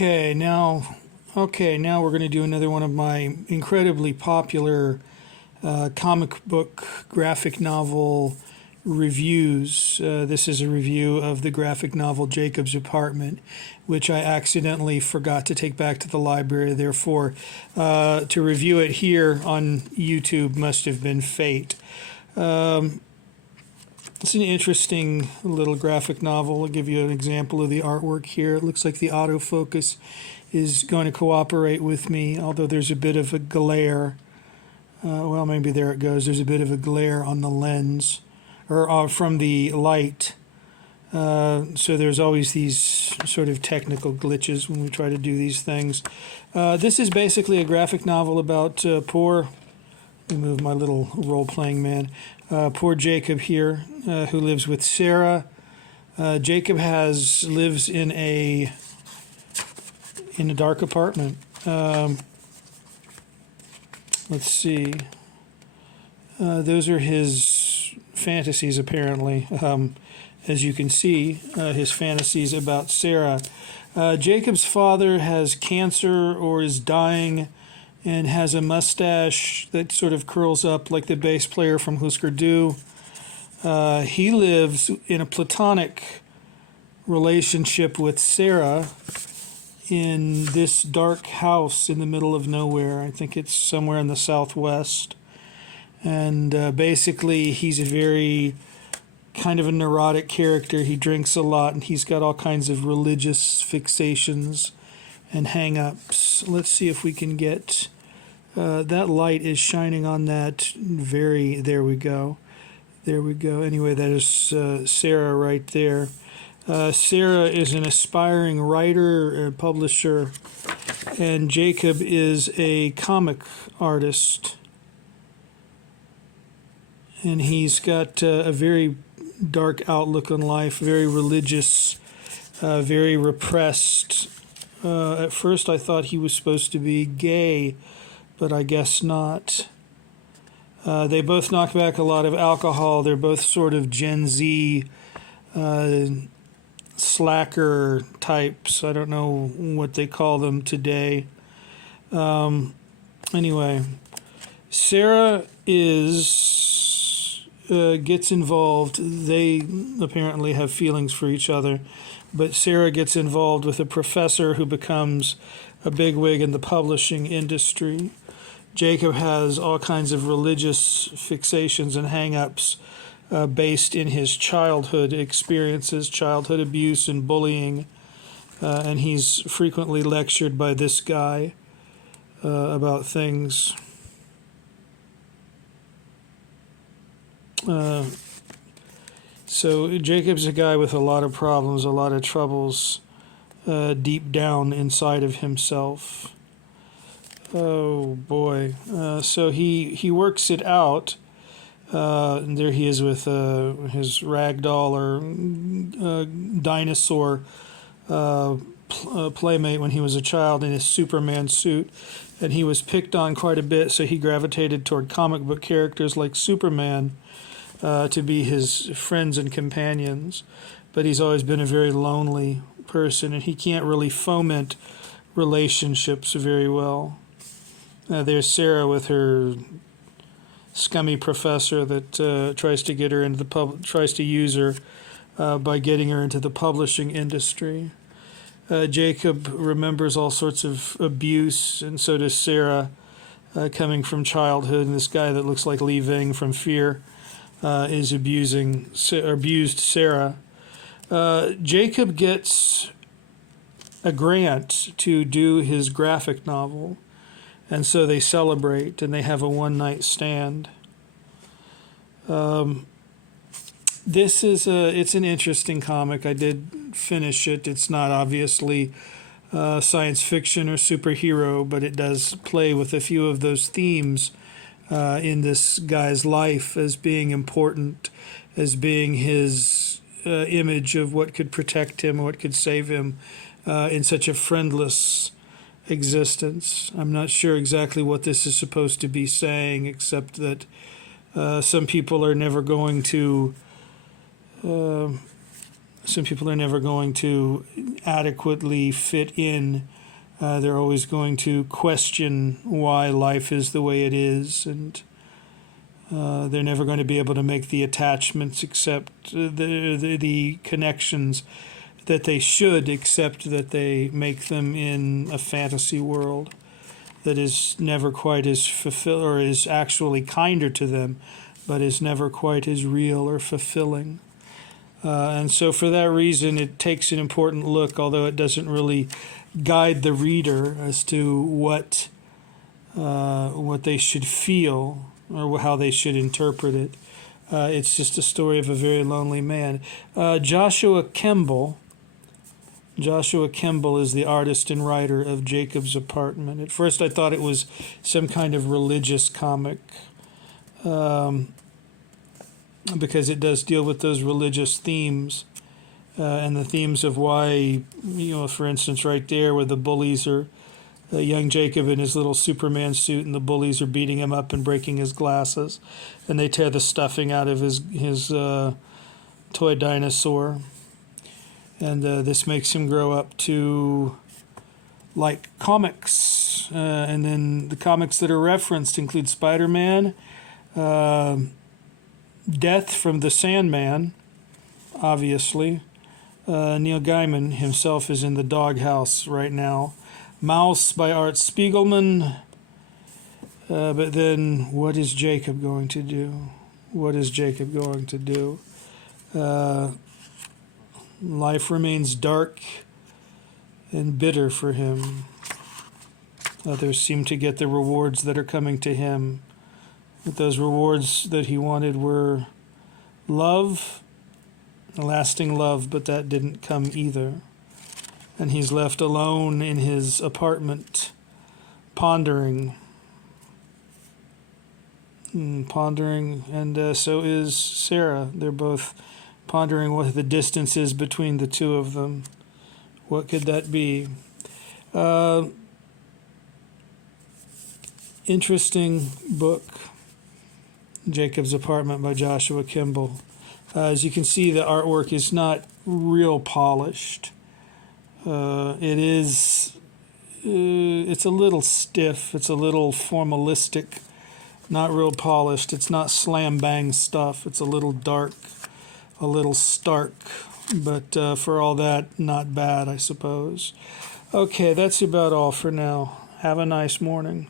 Now we're going to do another one of my incredibly popular comic book graphic novel reviews. This is a review of the graphic novel Jacob's Apartment, which I accidentally forgot to take back to the library. Therefore, to review it here on YouTube must have been fate. It's an interesting little graphic novel. I'll give you an example of the artwork here. It looks like the autofocus is going to cooperate with me, although there's a bit of a glare. Well, maybe there it goes. There's a bit of a glare on the lens, or from the light. So there's always these sort of technical glitches when we try to do these things. This is basically a graphic novel about let me move my little role-playing man. Poor Jacob here, who lives with Sarah. Jacob lives in a dark apartment. Let's see. Those are his fantasies, apparently. As you can see, his fantasies about Sarah. Jacob's father has cancer or is dying, and has a mustache that sort of curls up like the bass player from Husker Du. He lives in a platonic relationship with Sarah in this dark house in the middle of nowhere. I think it's somewhere in the southwest. And basically, he's a very kind of a neurotic character. He drinks a lot, and he's got all kinds of religious fixations and hang-ups. Let's see if we can get that light is shining on that there we go. Anyway, that is Sarah right there. Sarah is an aspiring writer and publisher, and Jacob is a comic artist, and he's got a very dark outlook on life, very religious, very repressed. At first I thought he was supposed to be gay, but I guess not. They both knock back a lot of alcohol. They're both sort of Gen Z slacker types. I don't know what they call them today. Anyway, Sarah gets involved. They apparently have feelings for each other. But Sarah gets involved with a professor who becomes a bigwig in the publishing industry. Jacob has all kinds of religious fixations and hang-ups based in his childhood experiences, childhood abuse and bullying. And he's frequently lectured by this guy about things. So Jacob's a guy with a lot of problems, a lot of troubles deep down inside of himself. Oh boy. So he works it out. And there he is with his ragdoll or dinosaur playmate when he was a child in his Superman suit. And he was picked on quite a bit, so he gravitated toward comic book characters like Superman to be his friends and companions. But he's always been a very lonely person, and he can't really foment relationships very well. There's Sarah with her scummy professor that tries to get her into tries to use her by getting her into the publishing industry. Jacob remembers all sorts of abuse, and so does Sarah, coming from childhood. And this guy that looks like Lee Ving from Fear is abused Sarah. Jacob gets a grant to do his graphic novel, and so they celebrate and they have a one-night stand. It's an interesting comic. I did finish it. It's not obviously science fiction or superhero, but it does play with a few of those themes in this guy's life as being important, as being his image of what could protect him, what could save him in such a friendless existence. I'm not sure exactly what this is supposed to be saying, except that some people are never going to Some people are never going to adequately fit in. They're always going to question why life is the way it is, and they're never going to be able to make the attachments, accept the connections that they should, except that they make them in a fantasy world that is never quite as fulfilling, or is actually kinder to them, but is never quite as real or fulfilling. And so for that reason, it takes an important look, although it doesn't really guide the reader as to what they should feel or how they should interpret it. It's just a story of a very lonely man. Joshua Kimble is the artist and writer of Jacob's Apartment. At first I thought it was some kind of religious comic, because it does deal with those religious themes, and the themes of why, for instance, right there where the bullies are, young Jacob in his little Superman suit, and the bullies are beating him up and breaking his glasses, and they tear the stuffing out of his toy dinosaur. And this makes him grow up to like comics. And then the comics that are referenced include Spider-Man, Death from the Sandman, obviously. Neil Gaiman himself is in the doghouse right now. Mouse by Art Spiegelman. But then what is Jacob going to do? What is Jacob going to do? Life remains dark and bitter for him. Others seem to get the rewards that are coming to him. But those rewards that he wanted were love, lasting love, but that didn't come either. And he's left alone in his apartment, pondering. And so is Sarah. They're both pondering what the distance is between the two of them. What could that be? Interesting book, Jacob's Apartment by Joshua Kimble. As you can see, the artwork is not real polished. It's a little stiff. It's a little formalistic, not real polished. It's not slam bang stuff. It's a little dark, a little stark, but for all that, not bad, I suppose. Okay, that's about all for now. Have a nice morning.